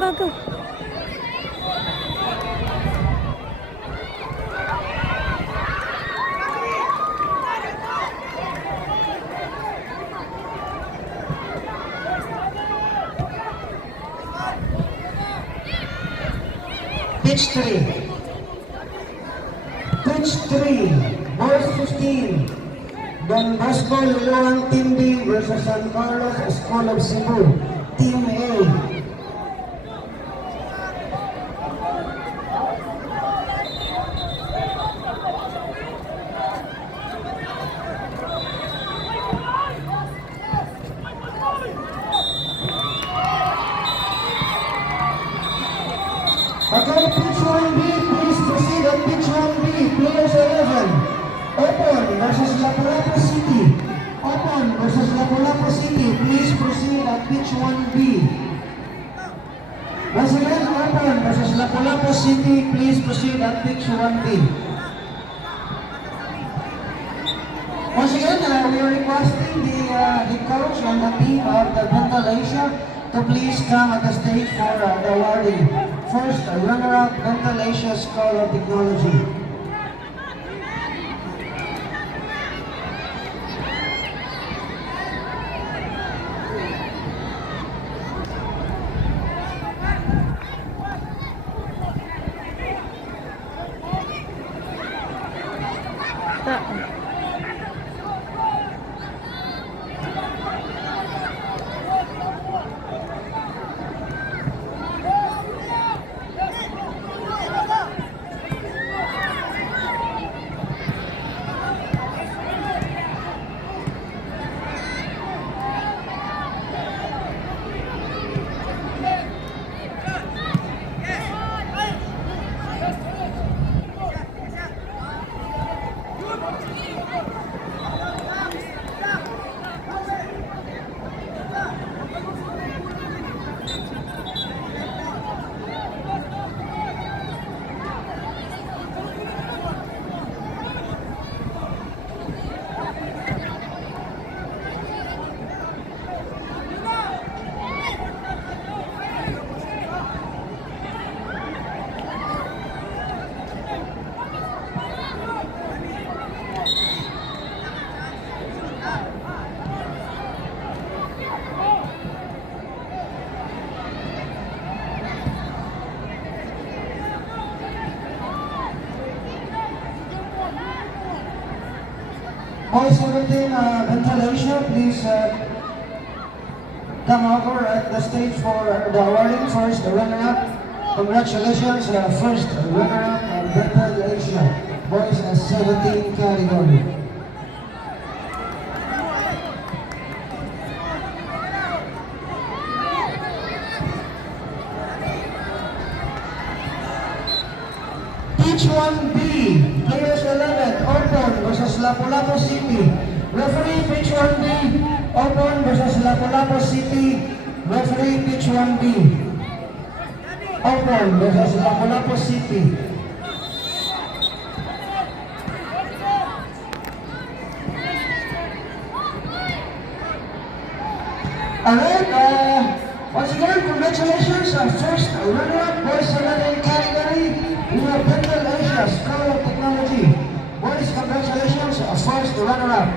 go. Pitch 3. Pitch 3. Boys 15. Don Bosco Liloan Team B versus San Carlos School of Cebu Team A. Okay, pitch 1B, please proceed at pitch 1B. Players 11. Open versus Lapu-Lapu City. Open versus Lapu-Lapu City. Please proceed at pitch 1B. Once again, Open versus Lapu-Lapu City. Please proceed at pitch 1B. Once again, we are requesting the head coach and the team of the Dental Asia to please come at the stage for the awarding. First, runner-up Dental Asia School of Technology. Boys 17, Dental Asia, please come over at the stage for the awarding. First, the runner-up. Congratulations, first runner-up Dental Asia, Boys 17 category. Pitch 1B, players 11, Open versus Lapu-Lapu City. Referee, pitch 1B, Open versus Lapu-Lapu City. Referee, pitch 1B, Open versus Lapu-Lapu City. Alright, once again, congratulations, first runner-up, Boys 11 category. We have Dental Asia School of Technology. Boys, congratulations, first runner-up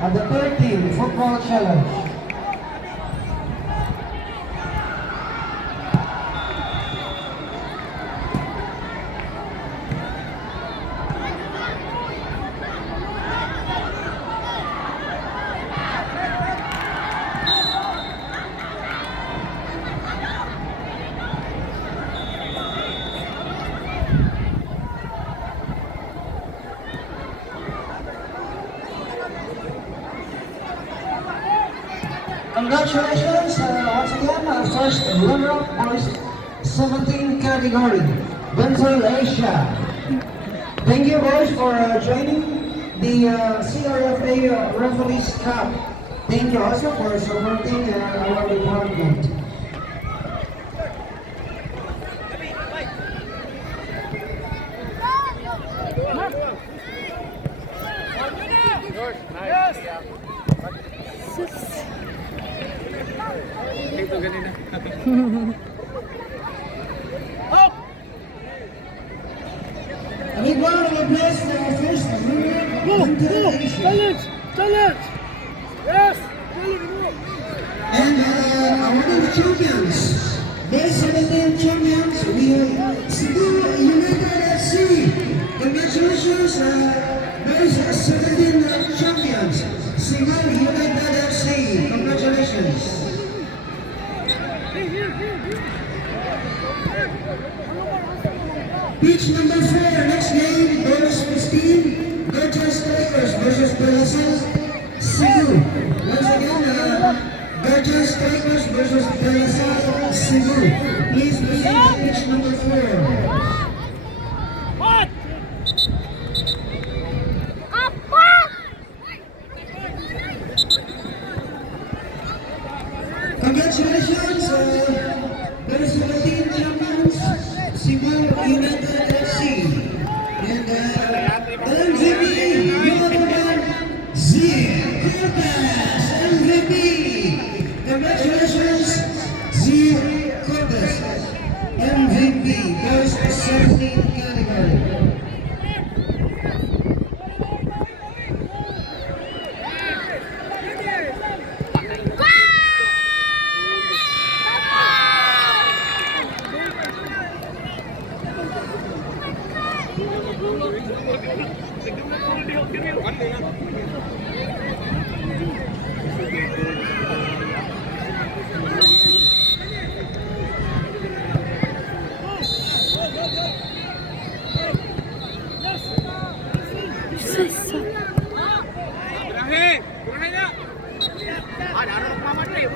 at the 13 Football Challenge. Congratulations, once again, first runner-up Boys 17 category, Dental Asia. Thank you boys for joining the CRFA Referees Cup. Thank you also for supporting our department. Sus. Ito ganina. Bunzel Asia. Challenge! Yes! And awarding the champions. Best 17 champions, we have Cebu United FC. Congratulations, best 17 champions. Cebu United FC. Congratulations. Pitch number 4, next game, bonus 15, Gorgeous Strikers versus Pelasas, Cebu. Once again, Gorgeous Strikers versus Pelasas, Cebu. Please proceed to pitch number 4. What? Congratulations, bonus 17 champions, Cebu United FC. And MVP, Yoruban Z. Cortez, MVP. Congratulations, Z. Cortez, MVP, best 17 category.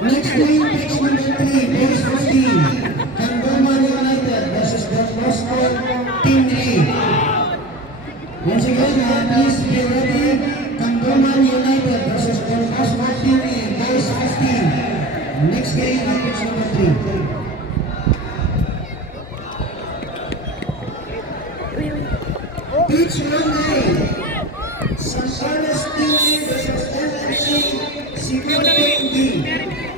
Next game, pitch number 3, base 15. Tanggaman United versus Don Bosco Team League. Once again, please be ready. Tanggaman United versus Don Bosco Team League, base 15. Next game, pitch number 3. Pitch 1A. San Carlos Team A versus LFC Cebu Team B.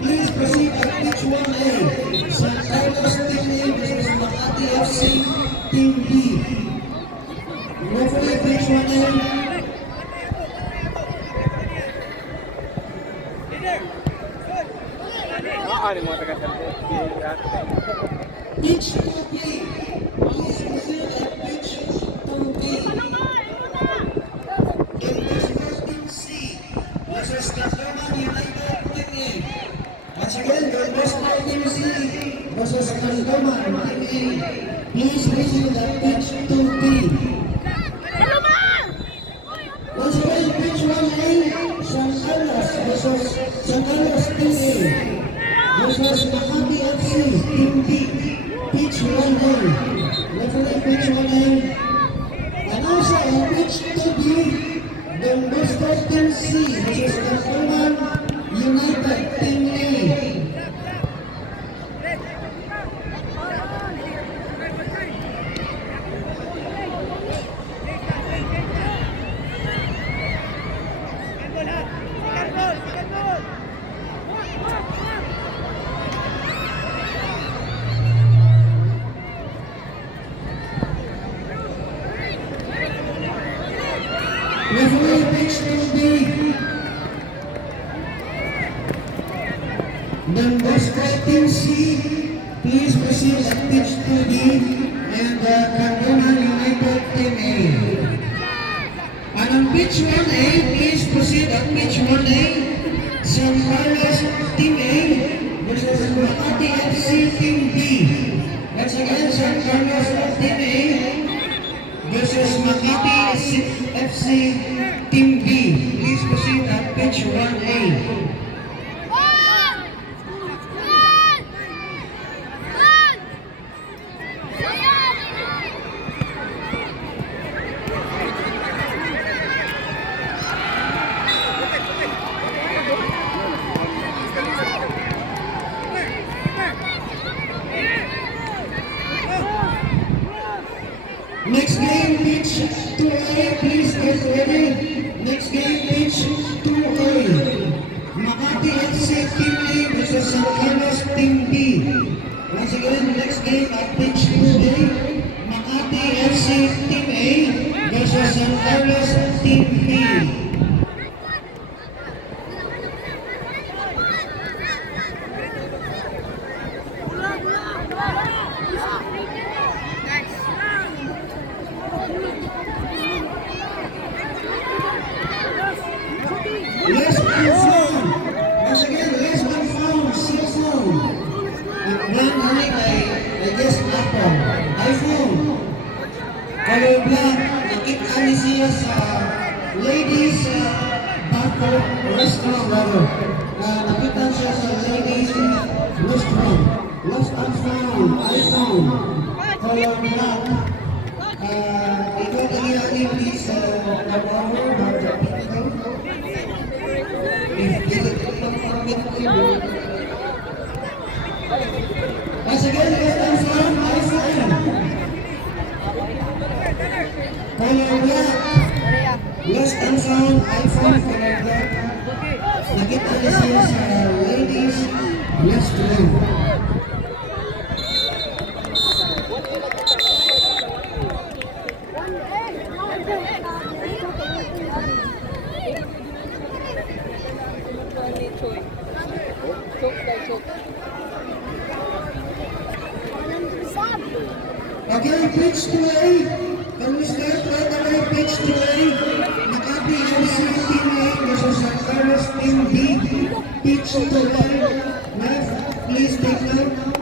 Please proceed at pitch 1A. San Carlos Team A versus Makati FC Team B. Referee pitch 1A. Pitch 2B. Please proceed at pitch 2B. Team C versus Tanggaman United Team A. Once again, Don Bosco Team C versus Tanggaman Team A. Please proceed at pitch 2B. Once again, pitch 1A, San Carlos versus San Carlos Team A versus Makati FC Team B. Pitch 1A. Referee pitch 1A. And also on pitch 2B, Don Bosco Team C versus Tanggaman United Team A. Referee pitch 2B. Don Bosco Team C, please proceed at pitch 2B. And Tanggaman United Team A. And on pitch 1A, please proceed at pitch 1A. San Carlos Team A versus Makati FC Team B. Once again, San Carlos Team A versus Makati FC Team B. Please proceed at pitch 1A. Next game, pitch 2A, please get ready. Next game, pitch 2A. ladies bathroom restroom rather. Nakita siya sa ladies restroom. Lost and found, iPhone, color black. Ikaw kanya please nag-hour about the people. If you permit ko. Once again, lost and found, iPhone. Color black. Lost and found, iPhone, color black. Nakita niya siya sa ladies restroom. Okay, pitch to A. Can we start right away? Pitch to A. Makati FC Team A versus Santaros Team B. Pitch to A. Left, please take note.